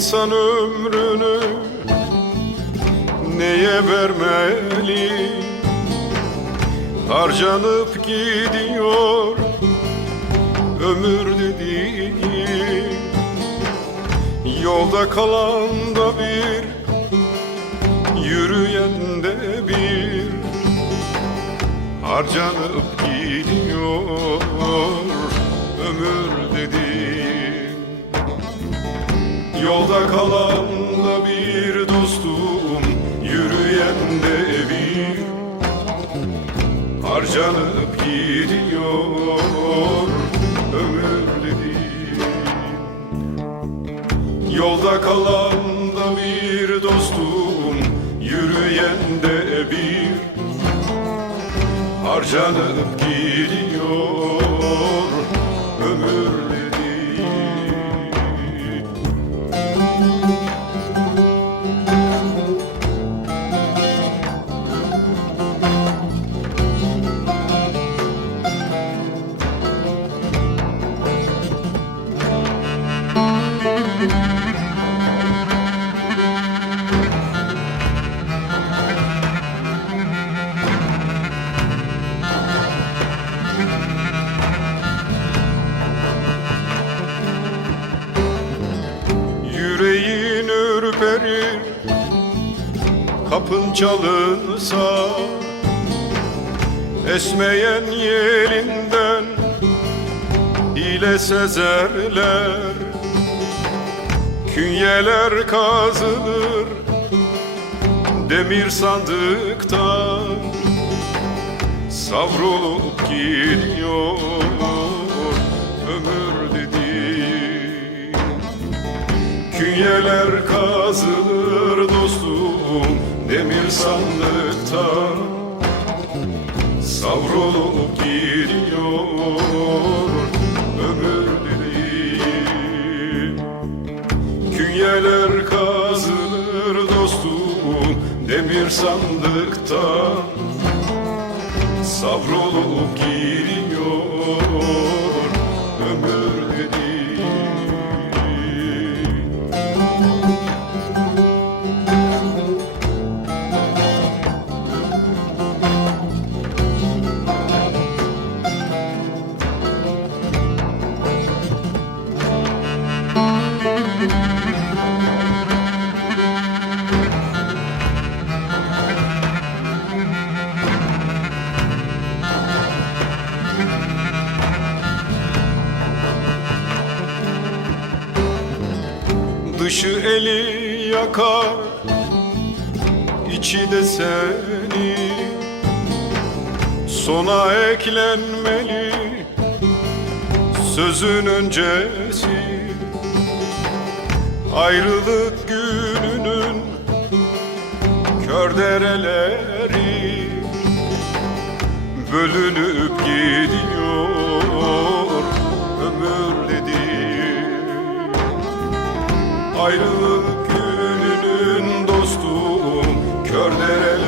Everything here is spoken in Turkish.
İnsan ömrünü neye vermeli? Harcanıp gidiyor ömür dediğin Yolda kalan da bir Yürüyen de bir Harcanıp gidiyor ömür Yolda kalan da bir dostum Yürüyen de bir Harcanıp gidiyor ömür dediğin Yolda kalan da bir dostum Yürüyen de bir Harcanıp gidiyor Yüreğin ürperir Kapın çalınsa Esmeyen yelinden Hile sezerler Künyeler kazılır Demir sandıktan Savrulup gidiyor Ömür dediğin Künyeler kazılır dostum Demir sandıktan Savrulup gidiyor Künyeler kazılır dostum Demir sandıktan? Savrulup gidiyor Dışı eli yakar içi de seni. Sona eklenmeli Sözün öncesi. Ayrılık gününün Kör dereleri Bölünüp gidiyor Ayrılık gününün dostum Kör dere